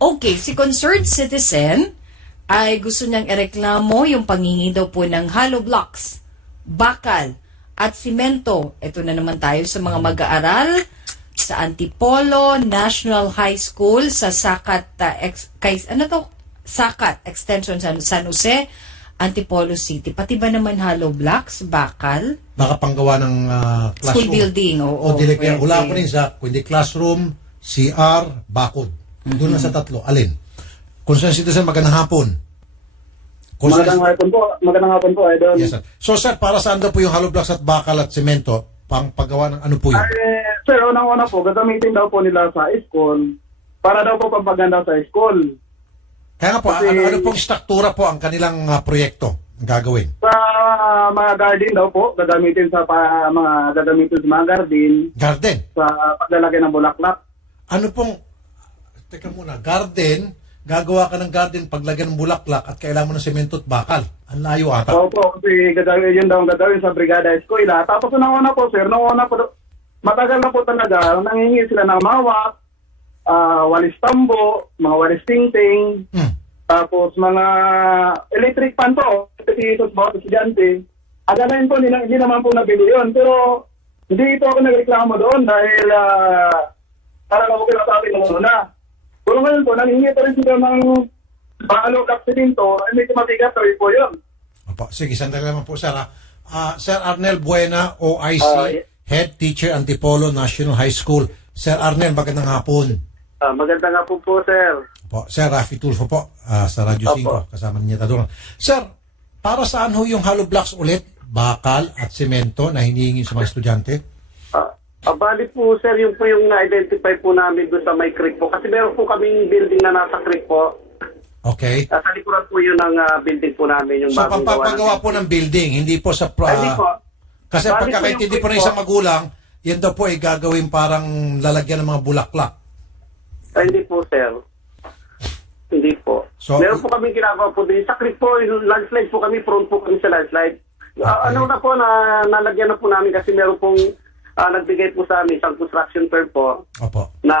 Okay, si concerned citizen ay gusto niyang ireklamo yung pangingi daw po ng hollow blocks, bakal, at simento. Ito na naman tayo sa mga mag-aaral sa Antipolo National High School sa Sacat, Sacat Extension San Jose, Antipolo City. Pati ba naman hollow blocks, bakal? Baka panggawa ng classroom. School building, oo. Kaya wala pa rin sa, kundi classroom, CR, bakod. Doon na sa tatlo. Alin? Concerned citizen, magandang hapon. Magandang hapon po, Idol. Yes, sir. So, sir, para saan daw po yung hollow blocks at bakal at semento? Pang paggawa ng ano po yun? Sir, unang-una po, gagamitin daw po nila sa school para daw po pampaganda sa school. Kaya nga po, Kasi, ano pong struktura po ang kanilang proyekto ang gagawin? Sa mga garden daw po, gagamitin sa mga garden, Garden. sa paglalagay ng bulaklak. Ano pong, teka muna, garden, gagawa ka ng garden paglagyan ng bulaklak at kailangan mo ng semento at bakal. Ang layo ata. Opo, kasi yun daw ang gagawin sa Brigada Eskwela. Tapos unang-una po, sir, matagal na po talaga, nangingi sila ng mawak, walis tambo, mga walis tingting, tapos mga electric pan po, sa bawat estudyante. Agalain po, hindi naman po nabili yun. Pero hindi po ako nagreklamo doon dahil para lang po pinasabi ng una. Pero ngayon po, nangingi pa rin sila ng balo kapsilinto, medyo mabigat po yun. Opo, sige, sandali naman po, sir. Sir Arnel Buena, OIC, Head Teacher, Antipolo National High School. Sir Arnel, magandang hapon. Magandang hapon po, sir. Po, Sir Rafi Tulfo po, sa Radyo 5, kasama niya Tadurang. Sir, para saan ho yung hollow blocks ulit, bakal at semento na hinihingi sa mga estudyante? Bali po, sir, yun po yung na-identify po namin doon sa may creek po. Kasi meron po kaming building na nasa creek po. Okay. Sa likuran po yun ng building po namin. Yung So, bagong pampapagawa po ng building, hindi po sa... Hindi po. Kasi Bali pagkakaintindi po po yung ng isang po. magulang, yan daw po ay gagawin parang lalagyan ng mga bulaklak. Hindi po, sir. Hindi po. So, meron po kaming ginagawa po din. Sa creek po, yung landslide po kami, prone po kami sa landslide. Okay. Ano na po, nalagyan na po namin kasi meron pong nagbigay po sa amin isang construction firm po. Opo. Na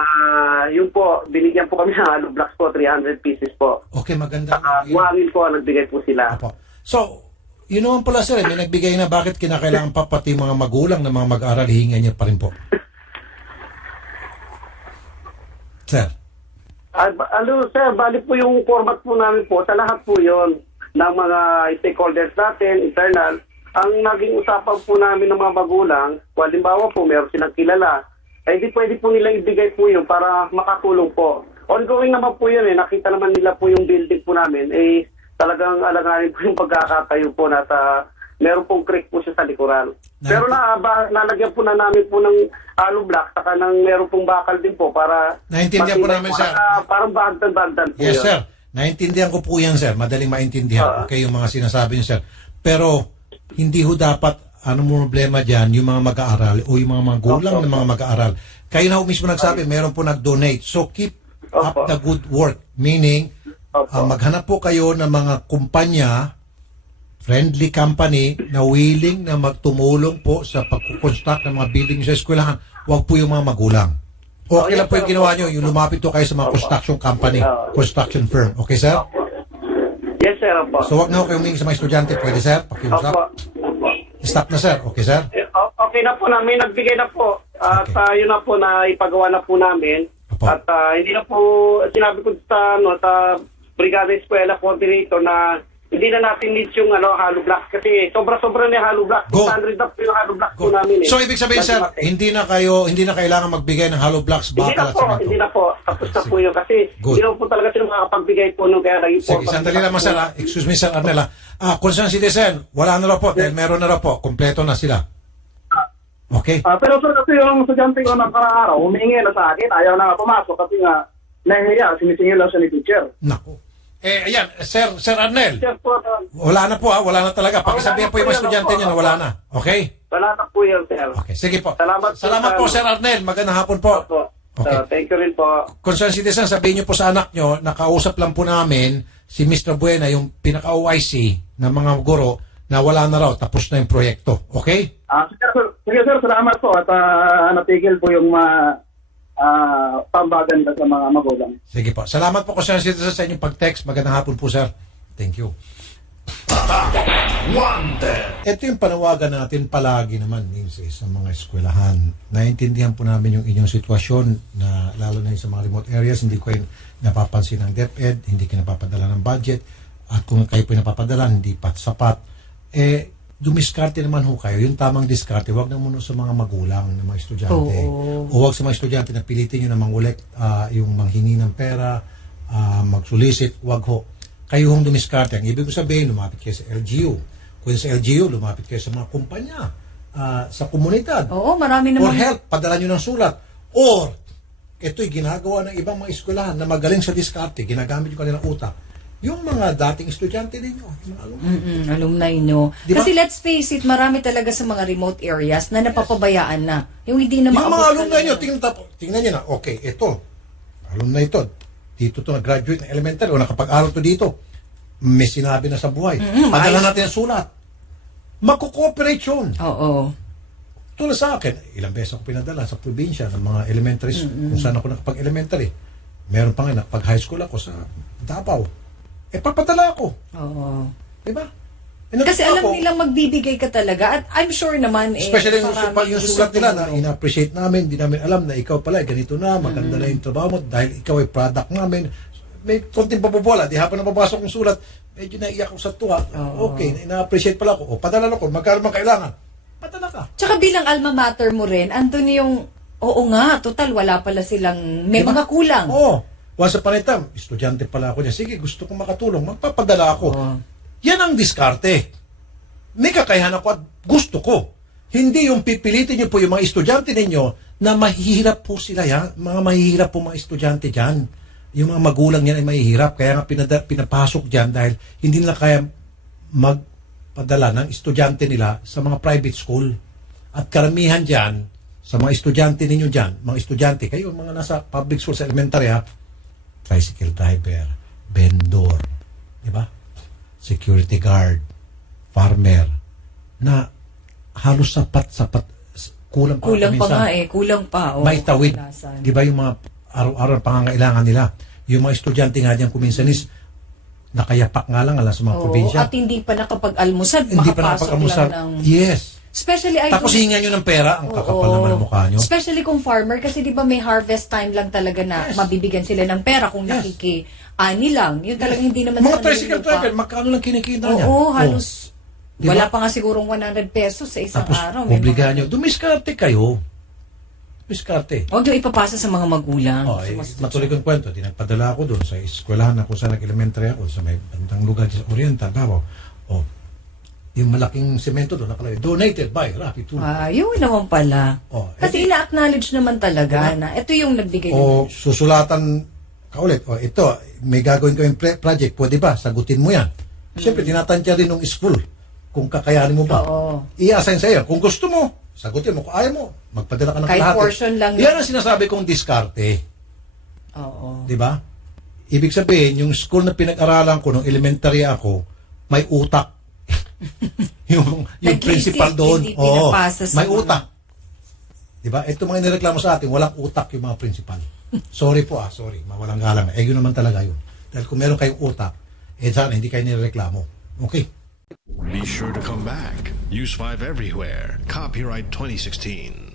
yun po, binigyan po kami ng hollow blocks po, 300 pieces po. Okay, maganda. Buhangin po, nagbigay po sila. Opo. So, yun naman pala sir, may nagbigay na bakit kinakailangan pa pati mga magulang na mga mag-aaral, hihingan niya pa rin po. Sir. Sir, bali po yung format po namin po, sa lahat po yon ng mga stakeholders natin, internal, ang naging usapan po namin ng mga magulang, halimbawa po, meron silang kilala, ay di pwede po nilang ibigay po yun para makatulong po. Ongoing naman po yun nakita naman nila po yung building po namin, talagang alanganin po yung pagkakatayo po na meron pong creek po siya sa likuran. Pero nalagyan po na namin po ng hollow block, saka meron pong bakal din po para... Naintindihan po namin, sir. Parang bagdan-bagdan po Yes, yun. sir. Naintindihan ko po yan, sir. Madaling maintindihan. Okay, yung mga sinasabi niyo, sir. Pero, hindi ho dapat, anong problema dyan, yung mga mag-aaral o yung mga magulang ng mga mag-aaral. Kayo na ho mismo nagsabi, meron po nag-donate. So, keep up the good work. Meaning, maghanap po kayo ng mga kumpanya, friendly company na willing na magtumulong po sa pag-construct ng mga building sa eskwelahan. Huwag po yung mga magulang. Okay lang po yung ginawa nyo, yung lumapit po kayo sa mga construction company, construction firm. Okay, sir? Yes, sir. Opo. So, wag na kayo humingi sa mga estudyante. Pwede, sir? Pakiusap. Opo. Stop na, sir. Okay, sir? Okay na po namin. Nagbigay na po. At yun na po na ipagawa na po namin. Opo. At hindi na po, sinabi ko sa Brigada Eskwela Coordinator na hindi na natin need yung hollow block kasi sobra-sobra na yung hollow block. Go. 100 na po yung hollow block po Go. namin. So, ibig sabihin, sir, hindi na kailangan magbigay ng hollow blocks, Hindi bakal na at po, semento. hindi na po. Tapos na po yun kasi Good. hindi na po talaga sila makakapagbigay po nung kaya naging Sige, sandali naman, sir. Excuse me, sir Arnel. Concerned citizen, wala na raw po. Dahil meron na raw po. Kompleto na sila. Okay? Pero sir, kasi yung estudyante ko ng karang araw, humingi na sa akin, ayaw na nga pumasok kasi nga, nahihiya, sinisingil lang siya ni teacher. Naku. Ayan, Sir Arnel. Teacher po, Wala na po, wala na talaga. Pakisabihan po yung mga estudyante niya na wala na. Okay? Wala na po yun, sir. Okay, sige po. Salamat po, po, Sir Arnel. Magandang hapon po. Opo. Okay. Thank you rin po. Concerned citizen, sabihin niyo po sa anak niyo, nakausap lang po namin si Mr. Buena, yung pinaka-OIC ng mga guro, na wala na raw, tapos na yung proyekto. Okay? sige sir, salamat po at natigil po yung pambaganda sa mga magulang. Sige po. Salamat po, Congressman Citizen, sa inyong pag-text. Magandang hapon po, sir. Thank you. Ito yung panawagan natin palagi naman, Nancy, sa mga eskwelahan. Naiintindihan po namin yung inyong sitwasyon na lalo na yung sa mga remote areas, hindi ko yung napapansin ng DepEd, hindi kayo napapadala ng budget, at kung kayo po yung napapadala, hindi pa sapat. Dumiskarte naman ho kayo. Yung tamang diskarte, wag na muna sa mga magulang, ng mga estudyante. Oo. O wag sa mga estudyante na pilitin nyo na mangulek, yung manghingi ng pera, magsulisit, wag ho. Kayo hong dumiskarte. Ang ibig ko sabihin, lumapit kayo sa LGU. Kung sa LGU, lumapit kayo sa mga kumpanya, sa komunidad. Oo, marami Or naman. help, padala nyo ng sulat. Or, ito'y ginagawa ng ibang mga eskwelahan na magaling sa diskarte, ginagamit yung kanilang utak. Yung mga dating estudyante ninyo, yung mga alumni. Alumni nyo. Di ba? Kasi let's face it, marami talaga sa mga remote areas na napapabayaan na. Yung hindi na Yung mga maabot alumni nyo, talaga. tingnan nyo na, okay, ito, alumni ito, dito to nag-graduate ng elementary o nakapag-aral to dito, may sinabi na sa buhay. Padala natin ang sulat. Magko-cooperate yun. Oo. Tulad sa akin, ilang beses ako pinadala sa probinsya ng mga elementary, kung saan ako nakapag-elementary. Meron pa nga, nakapag-high school ako sa Davao. Papadala ako. Oo. Diba? Kasi alam nilang magbibigay ka talaga at I'm sure naman especially yung, maraming yung gusto sulat nila na tumulong. ina-appreciate namin, hindi namin alam na ikaw pala, ganito na, maganda na yung trabaho mo, dahil ikaw ay product namin. May konting pabubola, di habang nababasok yung sulat, medyo naiyak ako sa tuwa. Okay, ina-appreciate pala ako. O, padala ko, magkano man kailangan. Padala ka. Tsaka bilang alma mater mo rin, andun yung, oo nga, total, wala pala silang, may Diba? mga kulang. Oo. Once upon a time, estudyante pala ako niya. Sige, gusto kong makatulong. Magpapadala ako. Yan ang diskarte. May kakayahan ako at gusto ko. Hindi yung pipilitin niyo po yung mga estudyante ninyo na mahihirap po sila yan. Mga mahihirap po mga estudyante dyan. Yung mga magulang niyan ay mahihirap. Kaya nga pinapasok dyan dahil hindi nila kaya magpadala ng estudyante nila sa mga private school. At karamihan dyan, sa mga estudyante ninyo dyan, mga estudyante, kayo mga nasa public school sa elementary ha, tricycle driver, vendor, di ba? Security guard, farmer, na halos sapat, kulang pa. Kulang pa minsan. nga kulang pa. Oo, May tawid, kadalasan. di ba yung mga araw-araw na pangangailangan nila. Yung mga estudyante nga diyan kuminsan is nakayapak nga lang sa mga Oo, probinsya. at hindi pa nakapag-almusal, Hindi pa makapasok nakapag-almusal. lang ng... Yes. Especially, Tapos hingan nyo ng pera, ang kakapal naman ng mukha nyo. Especially kung farmer, kasi di ba may harvest time lang talaga na Yes. mabibigyan sila ng pera kung Yes. nakiki-ani lang. Yun talagang hindi naman Mga sa tricycle kanila driver, magkano lang kinikita niya? Oo, halos. Diba? Wala pa nga sigurong 100 pesos sa isang Tapos, araw. May obligahan nyo. mga- Dumiskarte kayo. Dumiskarte. Huwag nyo ipapasa sa mga magulang. Oh, Sa matuloy kong kwento, dinagpadala ako doon sa eskwelahan na kung saan nag-elementary ako, sa may bandang lugar sa Oriental, Davao. Oh, yung malaking semento doon, nakalagay, donated by Rafi Tulfo. yun naman pala. Oh, Kasi ina-acknowledge naman talaga na ito yung nagbigay O ng... susulatan ka ulit, o ito, may gagawin kayong project, pwede ba? Sagutin mo yan. Siyempre, tinatansya rin ng school kung kakayanin mo ba. Oo. I-assign sa'yo. Kung gusto mo, sagutin mo. Kung ayaw mo, magpadala ka ng Kahit lahat. portion lang Yan ang sinasabi kong diskarte. Oo. Di ba? Ibig sabihin, yung school na pinag-aralan ko nung elementary ako, may utak. yung Nag-iisip, principal doon, hindi pinapasa sa may mga- utak. Di ba? Ito mga nireklamo sa atin, walang utak yung mga principal. Sorry po sorry, mawalang galang. Yun naman talaga yun. Dahil kung meron kayong utak, sana hindi kayo nireklamo. Okay? Be sure to come back. Use 5 everywhere. Copyright 2016.